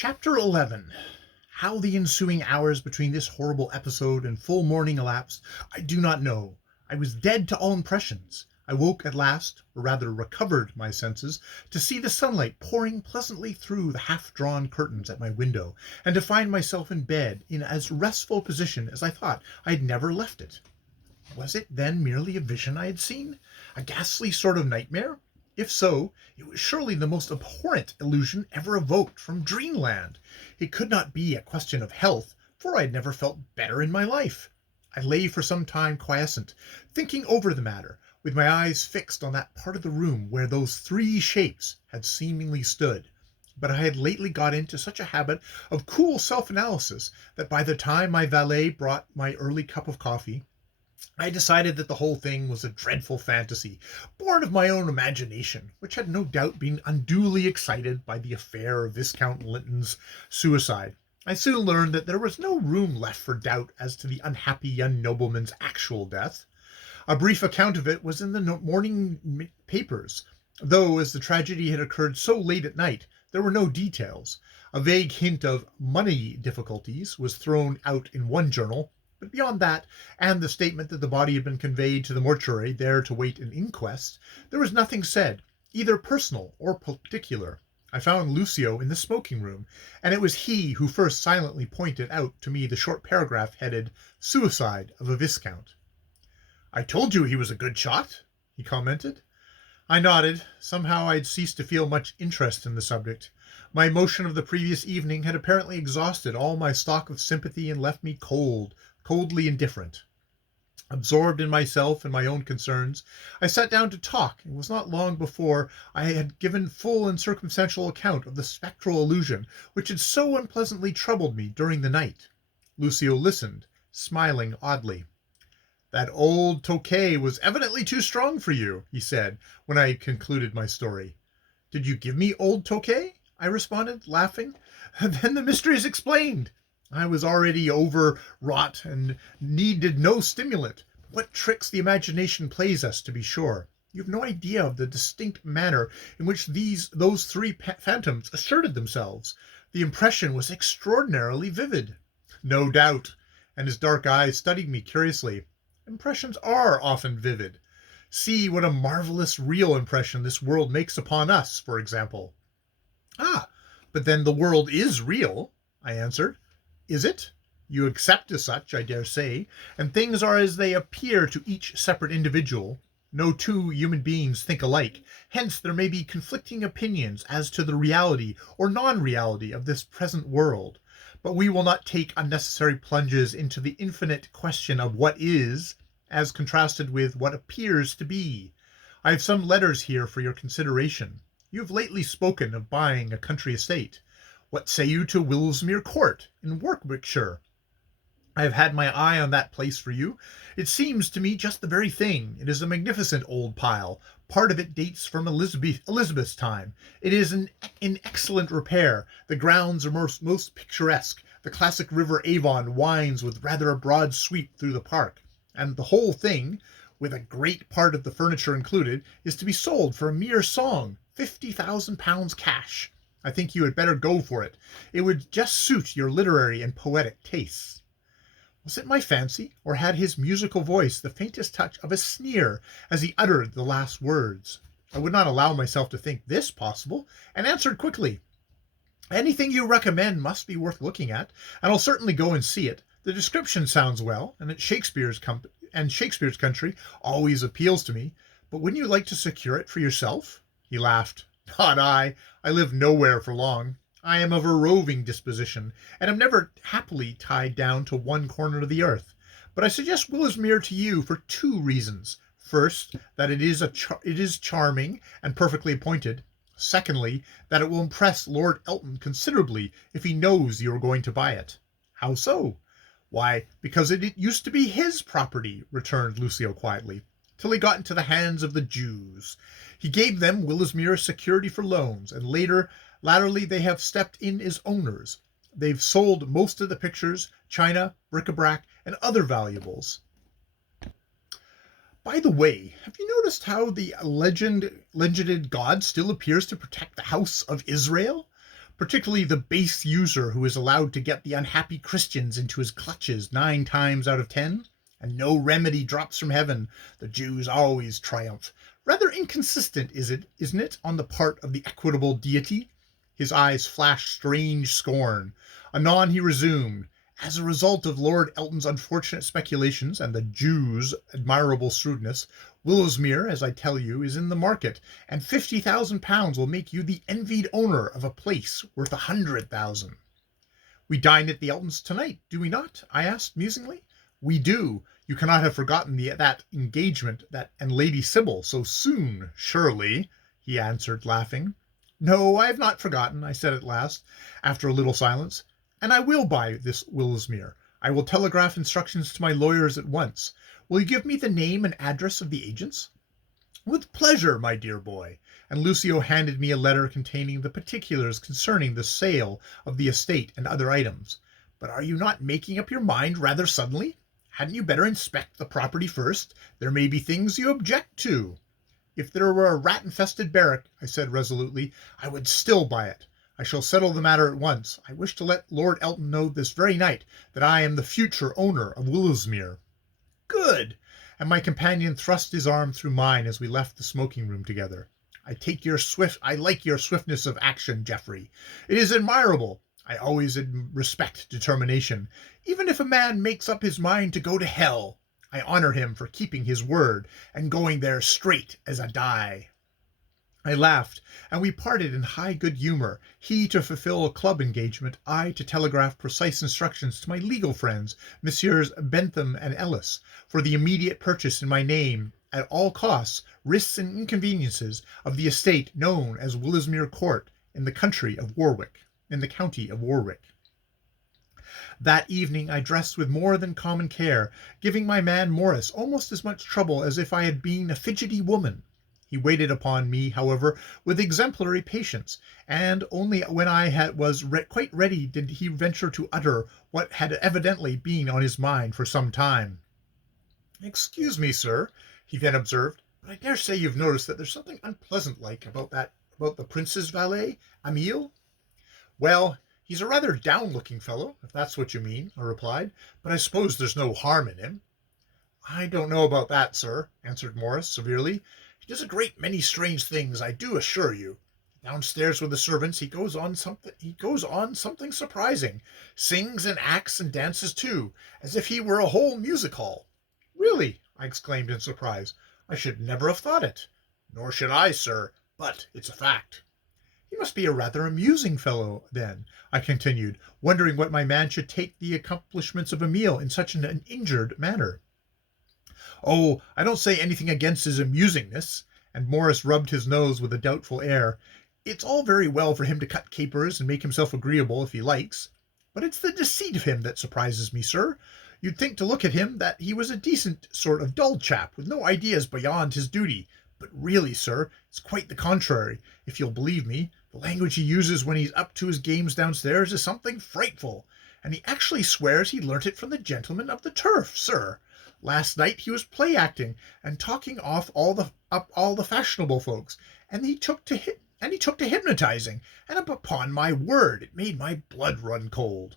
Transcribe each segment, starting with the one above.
Chapter 11. How the ensuing hours between this horrible episode and full morning elapsed, I do not know. I was dead to all impressions. I woke at last, or rather recovered my senses, to see the sunlight pouring pleasantly through the half-drawn curtains at my window, and to find myself in bed in as restful a position as I thought I had never left it. Was it then merely a vision I had seen? A ghastly sort of nightmare? If so, it was surely the most abhorrent illusion ever evoked from dreamland. It could not be a question of health, for I had never felt better in my life. I lay for some time quiescent, thinking over the matter, with my eyes fixed on that part of the room where those three shapes had seemingly stood. But I had lately got into such a habit of cool self-analysis that by the time my valet brought my early cup of coffee, I decided that the whole thing was a dreadful fantasy, born of my own imagination, which had no doubt been unduly excited by the affair of Viscount Linton's suicide. I soon learned that there was no room left for doubt as to the unhappy young nobleman's actual death. A brief account of it was in the morning papers, though as the tragedy had occurred so late at night, there were no details. A vague hint of money difficulties was thrown out in one journal, but beyond that, and the statement that the body had been conveyed to the mortuary there to wait an inquest, there was nothing said, either personal or particular. I found Lucio in the smoking room, and it was he who first silently pointed out to me the short paragraph headed "Suicide of a Viscount." "I told you he was a good shot," he commented. I nodded. Somehow I had ceased to feel much interest in the subject. My emotion of the previous evening had apparently exhausted all my stock of sympathy and left me coldly indifferent. Absorbed in myself and my own concerns, I sat down to talk, and it was not long before I had given full and circumstantial account of the spectral illusion which had so unpleasantly troubled me during the night. Lucio listened, smiling oddly. "That old Tokay was evidently too strong for you," he said, when I had concluded my story. "Did you give me old Tokay?" I responded, laughing. "Then the mystery is explained. I was already overwrought and needed no stimulant. What tricks the imagination plays us, to be sure. You have no idea of the distinct manner in which those three phantoms asserted themselves. The impression was extraordinarily vivid." "No doubt," and his dark eyes studied me curiously. "Impressions are often vivid. See what a marvelous real impression this world makes upon us, for example." "Ah, but then the world is real," I answered. "Is it? You accept as such, I dare say, and things are as they appear to each separate individual. No two human beings think alike, hence there may be conflicting opinions as to the reality or non-reality of this present world. But we will not take unnecessary plunges into the infinite question of what is, as contrasted with what appears to be. I have some letters here for your consideration. You have lately spoken of buying a country estate. What say you to Willsmere Court, in Warwickshire? I have had my eye on that place for you. It seems to me just the very thing. It is a magnificent old pile. Part of it dates from Elizabeth's time. It is in excellent repair. The grounds are most picturesque. The classic river Avon winds with rather a broad sweep through the park. And the whole thing, with a great part of the furniture included, is to be sold for a mere song, £50,000 cash. I think you had better go for it. It would just suit your literary and poetic tastes." Was it my fancy, or had his musical voice the faintest touch of a sneer as he uttered the last words? I would not allow myself to think this possible, and answered quickly, "Anything you recommend must be worth looking at, and I'll certainly go and see it. The description sounds well, and Shakespeare's country always appeals to me. But wouldn't you like to secure it for yourself?" He laughed. "Not I. I live nowhere for long. I am of a roving disposition, and am never happily tied down to one corner of the earth. But I suggest Willsmere to you for two reasons. First, that it is charming and perfectly appointed. Secondly, that it will impress Lord Elton considerably if he knows you are going to buy it." "How so?" "Why, because it used to be his property," returned Lucio quietly, "till he got into the hands of the Jews. He gave them Willsmere as security for loans, and latterly they have stepped in as owners. They've sold most of the pictures, china, bric-a-brac, and other valuables. By the way, have you noticed how the legended God still appears to protect the house of Israel? particularly the base user who is allowed to get the unhappy Christians into his clutches 9 times out of 10, and no remedy drops from heaven. The Jews always triumph. Rather inconsistent, isn't it, on the part of the equitable deity? His eyes flashed strange scorn. Anon he resumed. As a result of Lord Elton's unfortunate speculations and the Jew's admirable shrewdness, Willowsmere, as I tell you, is in the market, and £50,000 will make you the envied owner of a place worth 100,000. We dine at the Eltons tonight, do we not? I asked musingly. We do. You cannot have forgotten that engagement and Lady Sybil so soon, surely, he answered, laughing. No, I have not forgotten, I said at last, after a little silence. And I will buy this Willowsmere. I will telegraph instructions to my lawyers at once. Will you give me the name and address of the agents? With pleasure, my dear boy. And Lucio handed me a letter containing the particulars concerning the sale of the estate and other items. But are you not making up your mind rather suddenly? Hadn't you better inspect the property first? There may be things you object to. If there were a rat-infested barrack, I said resolutely, I would still buy it. I shall settle the matter at once. I wish to let Lord Elton know this very night that I am the future owner of Willowsmere. Good! And my companion thrust his arm through mine as we left the smoking-room together. I like your swiftness of action, Geoffrey. It is admirable. I always respect determination. Even if a man makes up his mind to go to hell, I honor him for keeping his word and going there straight as a die. I laughed, and we parted in high good humour, he to fulfil a club engagement, I to telegraph precise instructions to my legal friends, Messrs. Bentham and Ellis, for the immediate purchase in my name, at all costs, risks and inconveniences, of the estate known as Willowsmere Court in the county of Warwick. That evening I dressed with more than common care, giving my man Morris almost as much trouble as if I had been a fidgety woman. He waited upon me, however, with exemplary patience, and only when I was quite ready did he venture to utter what had evidently been on his mind for some time. "Excuse me, sir," he then observed, "but I dare say you've noticed that there's something unpleasant-like about the prince's valet, Emile?" "Well, he's a rather down-looking fellow, if that's what you mean," I replied, "but I suppose there's no harm in him." "I don't know about that, sir," answered Morris severely. "He does a great many strange things, I do assure you. Downstairs with the servants he goes on something surprising. Sings and acts and dances too, as if he were a whole music hall." "Really?" I exclaimed in surprise. "I should never have thought it." "Nor should I, sir, but it's a fact." "He must be a rather amusing fellow, then," I continued, wondering what my man should take the accomplishments of Emile in such an injured manner. "Oh, I don't say anything against his amusingness," and Morris rubbed his nose with a doubtful air. "It's all very well for him to cut capers and make himself agreeable if he likes. But it's the deceit of him that surprises me, sir. You'd think to look at him that he was a decent sort of dull chap with no ideas beyond his duty. But really, sir, it's quite the contrary, if you'll believe me. The language he uses when he's up to his games downstairs is something frightful, and he actually swears he learnt it from the gentleman of the turf, sir. Last night he was play-acting and talking off all the fashionable folks, and he took to hypnotizing, and upon my word, it made my blood run cold."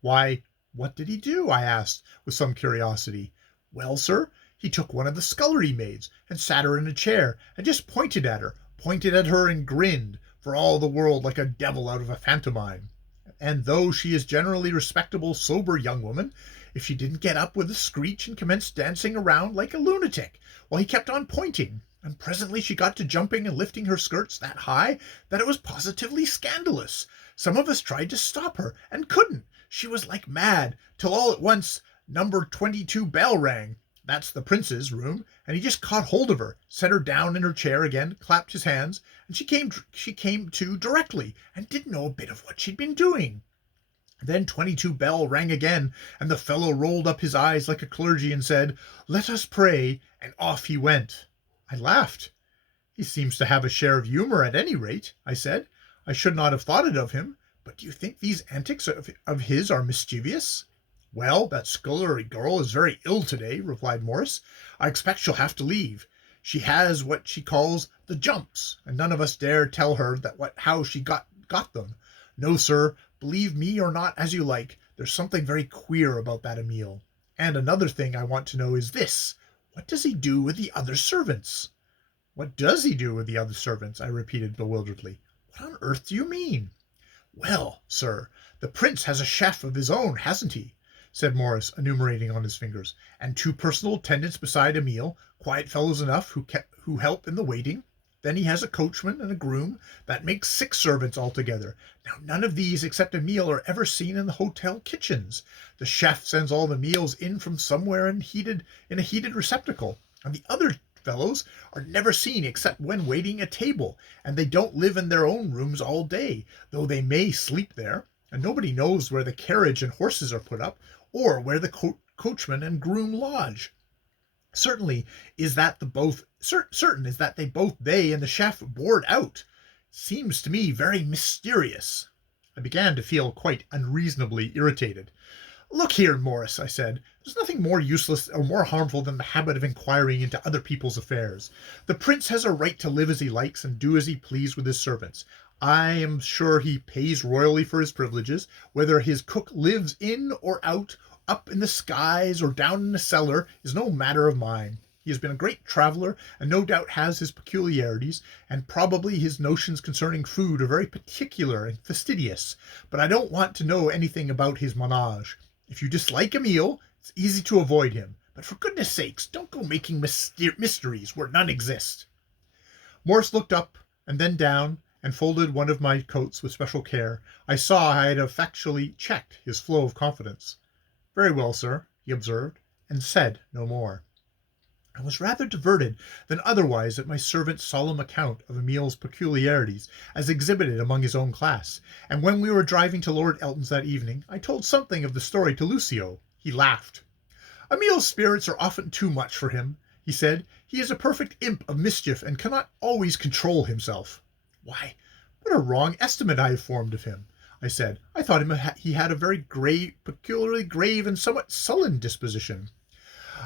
"Why, what did he do?" I asked, with some curiosity. "Well, sir, he took one of the scullery maids and sat her in a chair and just pointed at her and grinned, for all the world like a devil out of a pantomime. And though she is generally respectable, sober young woman, if she didn't get up with a screech and commence dancing around like a lunatic, while he kept on pointing, and presently she got to jumping and lifting her skirts that high that it was positively scandalous. Some of us tried to stop her, and couldn't. She was like mad, till all at once number 22 bell rang. That's the prince's room, and he just caught hold of her, set her down in her chair again, clapped his hands, and she came to directly, and didn't know a bit of what she'd been doing. Then 22 bell rang again, and the fellow rolled up his eyes like a clergy and said, 'Let us pray,' and off he went." I laughed. "He seems to have a share of humour at any rate," I said. "I should not have thought it of him. But do you think these antics of his are mischievous?" "Well, that scullery girl is very ill today," replied Morris. "I expect she'll have to leave. She has what she calls the jumps, and none of us dare tell her how she got them. No, sir, believe me or not as you like, there's something very queer about that Emile. And another thing I want to know is this: what does he do with the other servants?" "What does he do with the other servants?" I repeated bewilderedly. "What on earth do you mean?" "Well, sir, the prince has a chef of his own, hasn't he?" said Morris, enumerating on his fingers, "and two personal attendants beside Emile, quiet fellows enough, who help in the waiting. Then he has a coachman and a groom. That makes 6 servants altogether. Now none of these except Emile are ever seen in the hotel kitchens. The chef sends all the meals in from somewhere in a heated receptacle, and the other fellows are never seen except when waiting at table, and they don't live in their own rooms all day, though they may sleep there, and nobody knows where the carriage and horses are put up, or where the coachman and groom lodge. Certain is that they and the chef board out. Seems to me very mysterious." I began to feel quite unreasonably irritated. "Look here, Morris," I said, "there's nothing more useless or more harmful than the habit of inquiring into other people's affairs. The prince has a right to live as he likes and do as he please with his servants. I am sure he pays royally for his privileges. Whether his cook lives in or out, up in the skies or down in the cellar, is no matter of mine. He has been a great traveller, and no doubt has his peculiarities, and probably his notions concerning food are very particular and fastidious, but I don't want to know anything about his menage. If you dislike Emile, it's easy to avoid him, but for goodness sakes, don't go making mysteries where none exist." Morris looked up and then down, and folded one of my coats with special care. I saw I had effectually checked his flow of confidence. "Very well, sir," he observed, and said no more. I was rather diverted than otherwise at my servant's solemn account of Emile's peculiarities as exhibited among his own class, and when we were driving to Lord Elton's that evening, I told something of the story to Lucio. He laughed. "Emile's spirits are often too much for him," he said. "He is a perfect imp of mischief and cannot always control himself." "Why, what a wrong estimate I have formed of him," I said. "I thought he had a very peculiarly grave and somewhat sullen disposition."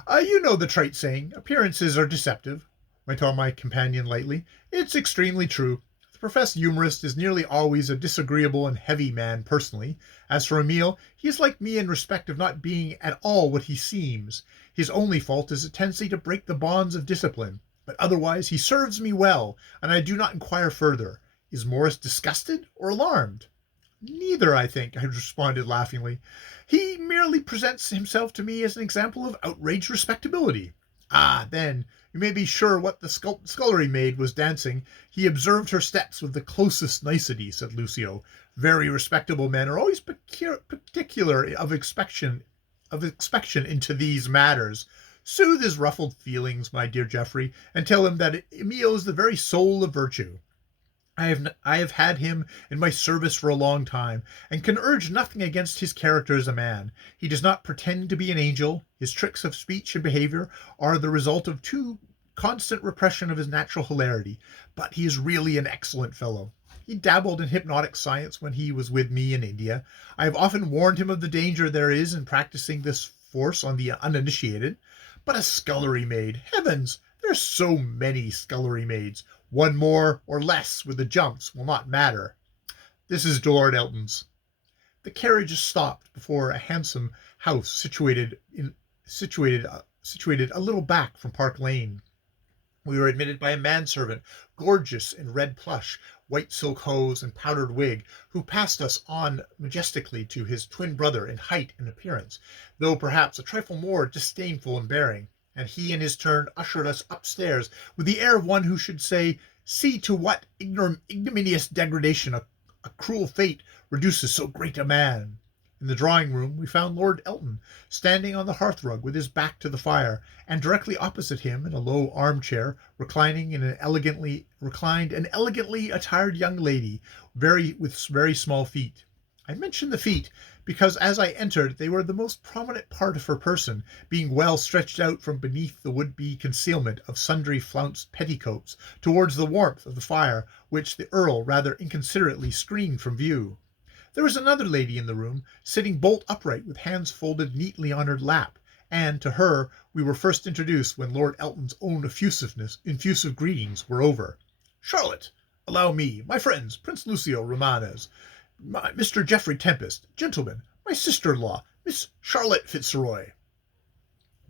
You know the trite saying, 'appearances are deceptive,'" went on my companion lightly. "It's extremely true. The professed humorist is nearly always a disagreeable and heavy man personally. As for Emile, he is like me in respect of not being at all what he seems. His only fault is a tendency to break the bonds of discipline, but otherwise he serves me well, and I do not inquire further. Is Morris disgusted or alarmed?" "Neither, I think," I responded laughingly. "He merely presents himself to me as an example of outraged respectability." "Ah, then, you may be sure what the scullery maid was dancing. He observed her steps with the closest nicety," said Lucio. "Very respectable men are always particular of inspection into these matters. Soothe his ruffled feelings, my dear Geoffrey, and tell him that Emile is the very soul of virtue. I have had him in my service for a long time, and can urge nothing against his character as a man. He does not pretend to be an angel. His tricks of speech and behaviour are the result of too constant repression of his natural hilarity, but he is really an excellent fellow. He dabbled in hypnotic science when he was with me in India. I have often warned him of the danger there is in practising this force on the uninitiated. But a scullery maid! Heavens! There are so many scullery maids. One more or less with the jumps will not matter. This is Lord Elton's." The carriage stopped before a handsome house situated a little back from Park Lane. We were admitted by a manservant, gorgeous in red plush, white silk hose, and powdered wig, who passed us on majestically to his twin brother in height and appearance, though perhaps a trifle more disdainful in bearing, and he in his turn ushered us upstairs with the air of one who should say, "See to what ignominious degradation a cruel fate reduces so great a man." In the drawing-room we found Lord Elton standing on the hearthrug with his back to the fire, and directly opposite him in a low armchair reclined an elegantly attired young lady, with very small feet. I mention the feet because as I entered they were the most prominent part of her person, being well stretched out from beneath the would-be concealment of sundry flounced petticoats towards the warmth of the fire, which the Earl rather inconsiderately screened from view. There was another lady in the room, sitting bolt upright with hands folded neatly on her lap, and to her we were first introduced when Lord Elton's own effusive greetings were over. "Charlotte, allow me, my friends, Prince Lucio Romanes, Mr. Geoffrey Tempest, gentlemen, my sister-in-law, Miss Charlotte Fitzroy."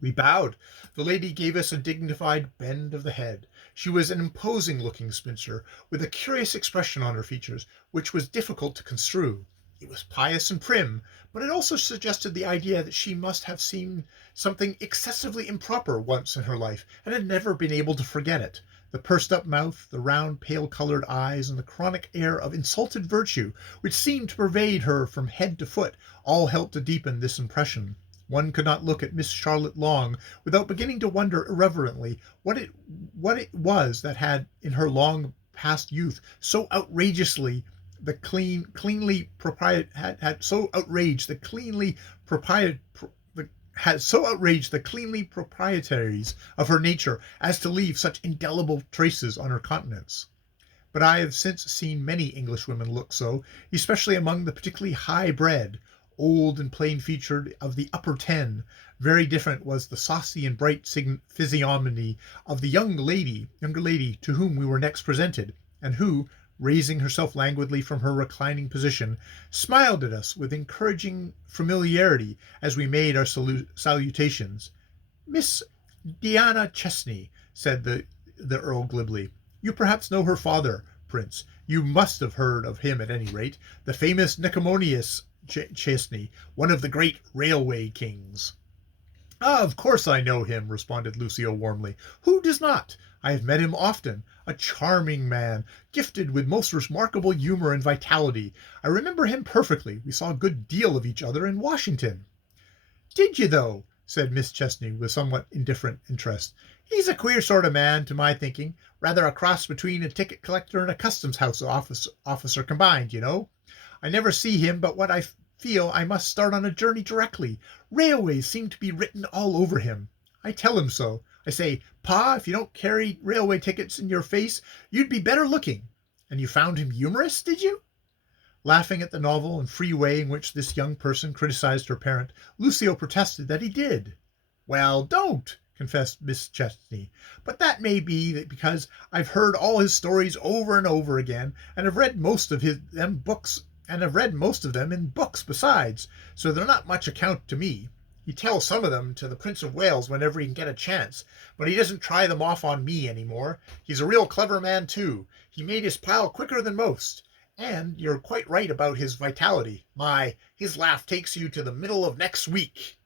We bowed. The lady gave us a dignified bend of the head. She was an imposing-looking spinster, with a curious expression on her features, which was difficult to construe. It was pious and prim, but it also suggested the idea that she must have seen something excessively improper once in her life, and had never been able to forget it. The pursed-up mouth, the round, pale-coloured eyes, and the chronic air of insulted virtue, which seemed to pervade her from head to foot, all helped to deepen this impression. One could not look at Miss Charlotte long without beginning to wonder irreverently what it was that had, in her long past youth, so outrageously the cleanly propriet had so outraged the cleanly propriet had so outraged the cleanly proprietaries of her nature as to leave such indelible traces on her countenance. But I have since seen many Englishwomen look so, especially among the particularly high-bred, old and plain-featured of the upper ten. Very different was the saucy and bright physiognomy of the younger lady to whom we were next presented, and who, raising herself languidly from her reclining position, smiled at us with encouraging familiarity as we made our salutations. "Miss Diana Chesney," said the Earl glibly. "You perhaps know her father, Prince. You must have heard of him at any rate, the famous Nicomedes Chesney, one of the great railway kings." "Ah, of course I know him," responded Lucio warmly. "Who does not? I have met him often. A charming man, gifted with most remarkable humor and vitality. I remember him perfectly. We saw a good deal of each other in Washington." "Did you, though?" said Miss Chesney with somewhat indifferent interest. "He's a queer sort of man, to my thinking. Rather a cross between a ticket collector and a customs house officer combined, you know. I never see him but what I feel I must start on a journey directly. Railways seem to be written all over him. I tell him so. I say, 'Pa, if you don't carry railway tickets in your face, you'd be better looking.' And you found him humorous, did you?" Laughing at the novel and free way in which this young person criticized her parent, Lucio protested that he did. "Well, don't," confessed Miss Chesney. "But that may be because I've heard all his stories over and over again, and have read most of them in books besides, so they're not much account to me. He tells some of them to the Prince of Wales whenever he can get a chance, but he doesn't try them off on me any more. He's a real clever man, too. He made his pile quicker than most. And you're quite right about his vitality. My, his laugh takes you to the middle of next week."